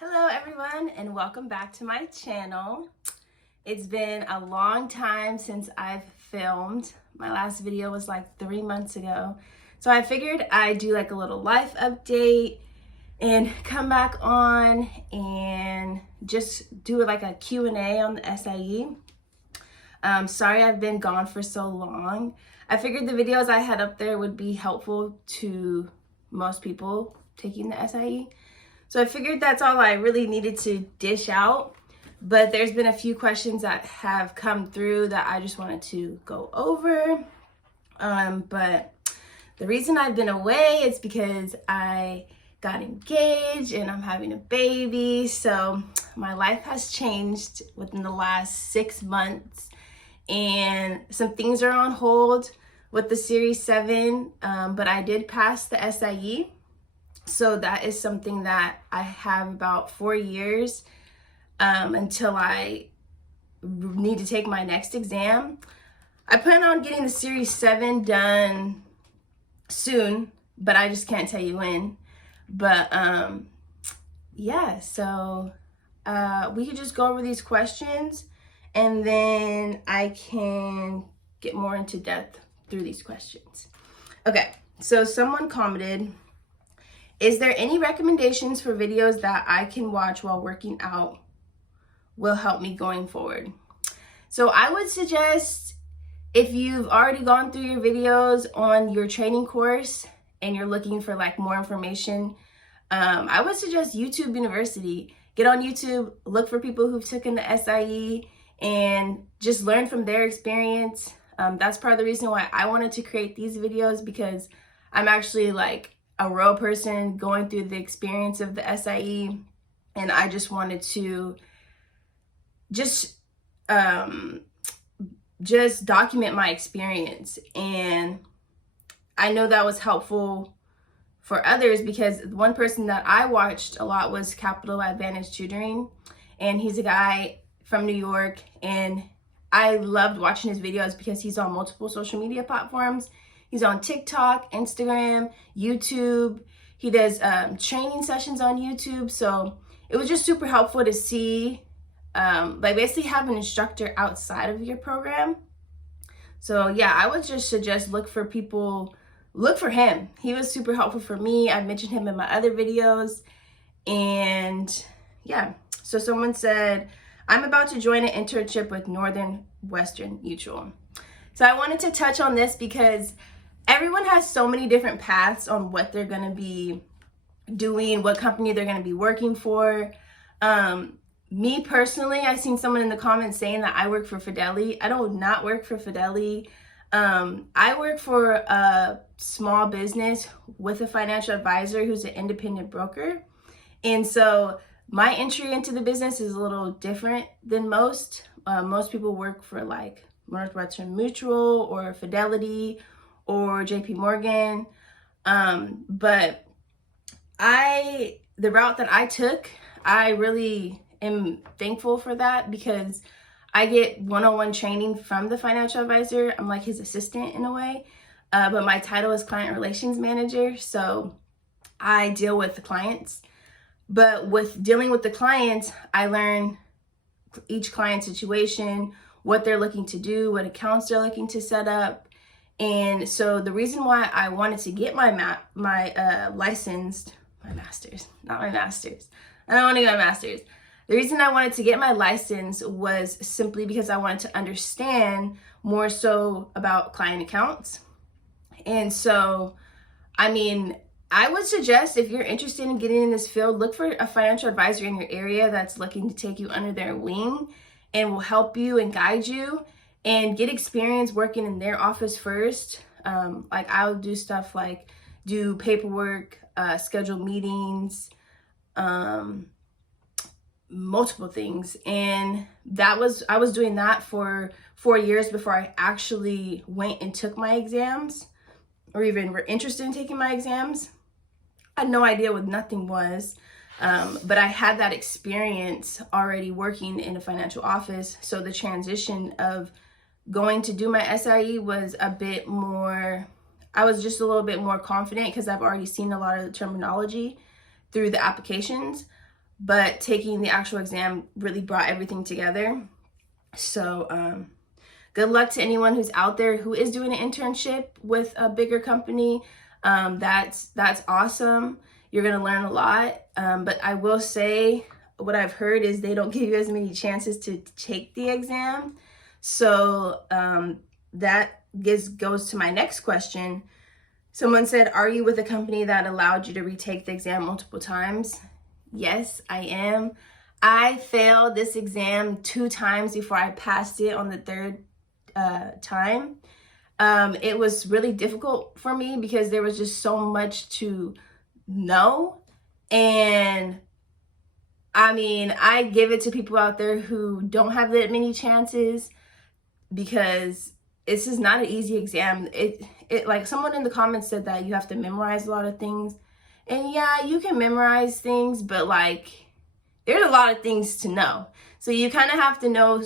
Hello everyone and welcome back to my channel. It's been a long time since I've filmed. My last video was like 3 months ago. So I figured I'd do like a little life update and come back on and just do like a Q&A on the SIE. Sorry I've been gone for so long. I figured the videos I had up there would be helpful to most people taking the SIE. So I figured that's all I really needed to dish out, but there's been a few questions that have come through that I just wanted to go over. But the reason I've been away is because I got engaged and I'm having a baby. So my life has changed within the last 6 months and some things are on hold with the Series 7, but I did pass the SIE. So that is something that I have about 4 years until I need to take my next exam. I plan on getting the Series 7 done soon, but I just can't tell you when. But yeah, so we could just go over these questions and then I can get more into depth through these questions. Okay, so someone commented, is there any recommendations for videos that I can watch while working out will help me going forward? So I would suggest, if you've already gone through your videos on your training course and you're looking for like more information, I would suggest YouTube University. Get on YouTube, look for people who've taken the SIE and just learn from their experience. That's part of the reason why I wanted to create these videos, because I'm actually like a real person going through the experience of the SIE, and I just wanted to just document my experience. And I know that was helpful for others, because one person that I watched a lot was Capital Advantage Tutoring, and he's a guy from New York, and I loved watching his videos because he's on multiple social media platforms. He's on TikTok, Instagram, YouTube. He does training sessions on YouTube. So it was just super helpful to see, like basically have an instructor outside of your program. So yeah, I would just suggest look for him. He was super helpful for me. I mentioned him in my other videos. And yeah, so someone said, I'm about to join an internship with Northern Western Mutual. So I wanted to touch on this because everyone has so many different paths on what they're going to be doing, what company they're going to be working for. Me personally, I seen someone in the comments saying that I work for Fidelity. I do not work for Fidelity. I work for a small business with a financial advisor who's an independent broker. And so my entry into the business is a little different than most. Most people work for like Northwestern Mutual or Fidelity or JP Morgan. But the route that I took, I really am thankful for that, because I get one-on-one training from the financial advisor. I'm like his assistant in a way, but my title is client relations manager. So I deal with the clients, but with dealing with the clients, I learn each client situation, what they're looking to do, what accounts they're looking to set up. And so the reason why I wanted to get my master's. I don't want to get my master's. The reason I wanted to get my license was simply because I wanted to understand more so about client accounts. And so, I mean, I would suggest, if you're interested in getting in this field, look for a financial advisor in your area that's looking to take you under their wing and will help you and guide you, and get experience working in their office first. Like I'll do stuff like do paperwork, schedule meetings, multiple things. And I was doing that for 4 years before I actually went and took my exams, or even were interested in taking my exams. I had no idea what nothing was. But I had that experience already working in a financial office. So the transition of going to do my SIE was a bit more, I was just a little bit more confident because I've already seen a lot of the terminology through the applications. but taking the actual exam really brought everything together. So good luck to anyone who's out there who is doing an internship with a bigger company. That's awesome. You're gonna learn a lot. But I will say, what I've heard is they don't give you as many chances to take the exam. So that goes to my next question. Someone said, are you with a company that allowed you to retake the exam multiple times? Yes, I am. I failed this exam 2 times before I passed it on the third time. It was really difficult for me because there was just so much to know. And I mean, I give it to people out there who don't have that many chances, because this is not an easy exam. It like someone in the comments said that you have to memorize a lot of things. And yeah, you can memorize things, but like there's a lot of things to know. So you kind of have to know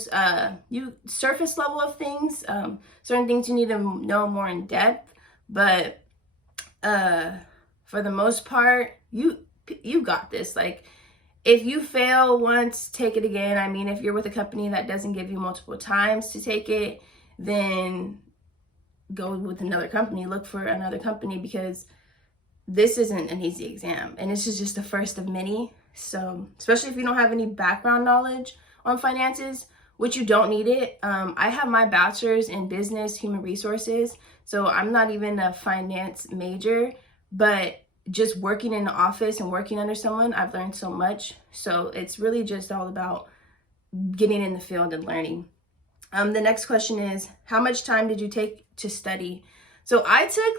you surface level of things. Certain things you need to know more in depth, but for the most part, you got this. Like, if you fail once, take it again. I mean, if you're with a company that doesn't give you multiple times to take it, then go with another company. Look for another company, because this isn't an easy exam, and this is just the first of many. So especially if you don't have any background knowledge on finances, which you don't need it. I have my bachelor's in business human resources, so I'm not even a finance major, but just working in the office and working under someone, I've learned so much. So it's really just all about getting in the field and learning. The next question is, how much time did you take to study? So I took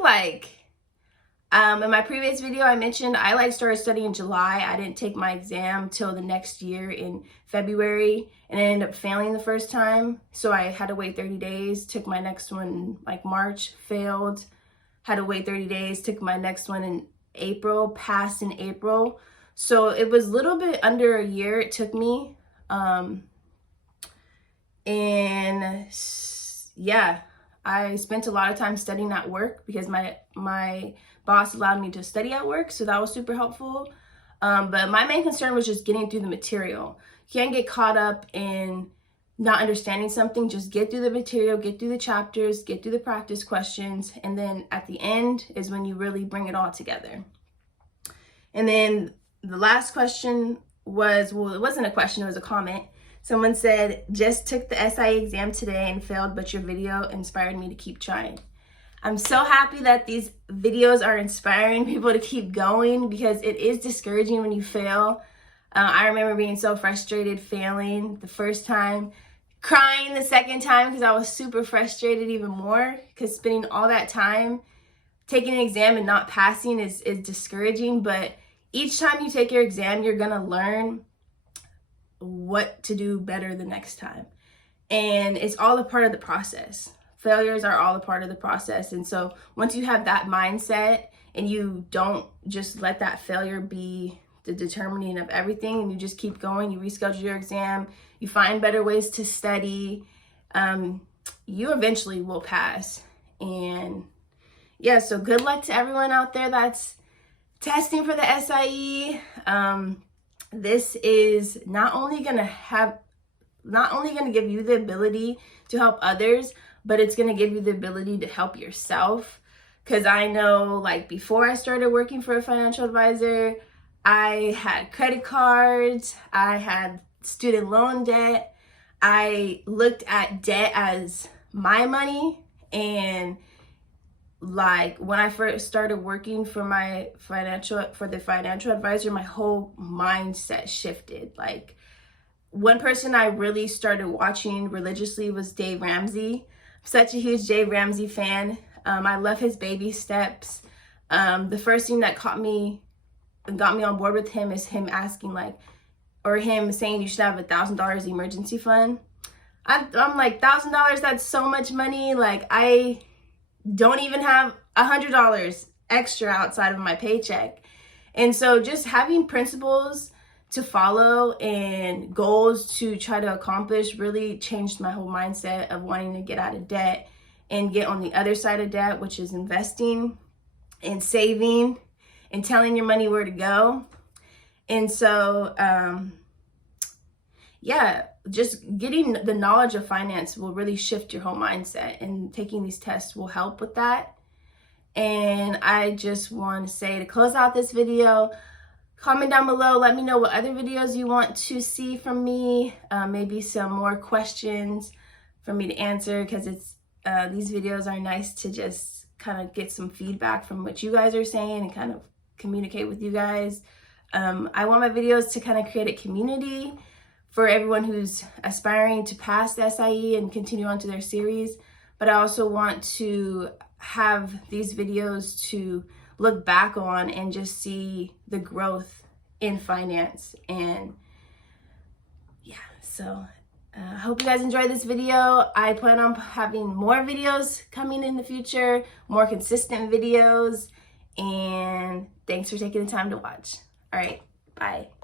in my previous video, I mentioned I started studying in July. I didn't take my exam till the next year in February, and I ended up failing the first time. So I had to wait 30 days, took my next one March, failed, had to wait 30 days, took my next one in April, passed in April. So it was a little bit under a year it took me. And yeah, I spent a lot of time studying at work because my boss allowed me to study at work, so that was super helpful. But my main concern was just getting through the material. You can't get caught up in not understanding something. Just get through the material, get through the chapters, get through the practice questions, and then at the end is when you really bring it all together. And then the last question was, well, it wasn't a question, it was a comment. Someone said, just took the SIE exam today and failed, but your video inspired me to keep trying. I'm so happy that these videos are inspiring people to keep going, because it is discouraging when you fail. I remember being so frustrated failing the first time, crying the second time because I was super frustrated even more, because spending all that time taking an exam and not passing is discouraging. But each time you take your exam, you're gonna learn what to do better the next time. And it's all a part of the process. Failures are all a part of the process. And so once you have that mindset and you don't just let that failure be the determining of everything, and you just keep going, you reschedule your exam, you find better ways to study, you eventually will pass. And yeah, so good luck to everyone out there that's testing for the SIE. This is not only gonna give you the ability to help others, but it's gonna give you the ability to help yourself. Because I know, before I started working for a financial advisor, I had credit cards, I had student loan debt. I looked at debt as my money, and when I first started working for the financial advisor, my whole mindset shifted. One person I really started watching religiously was Dave Ramsey. I'm such a huge Dave Ramsey fan. I love his baby steps. The first thing that got me on board with him is him asking or him saying you should have $1,000 emergency fund. I'm like, $1,000, that's so much money. I don't even have $100 extra outside of my paycheck. And so just having principles to follow and goals to try to accomplish really changed my whole mindset of wanting to get out of debt and get on the other side of debt, which is investing and saving and telling your money where to go. And so, yeah, just getting the knowledge of finance will really shift your whole mindset, and taking these tests will help with that. And I just want to say, to close out this video, comment down below, let me know what other videos you want to see from me, maybe some more questions for me to answer, because these videos are nice to just kind of get some feedback from what you guys are saying and kind of communicate with you guys. I want my videos to kind of create a community for everyone who's aspiring to pass the SIE and continue on to their series, but I also want to have these videos to look back on and just see the growth in finance. And yeah, so I hope you guys enjoyed this video. I plan on having more videos coming in the future, more consistent videos, and thanks for taking the time to watch. All right, bye.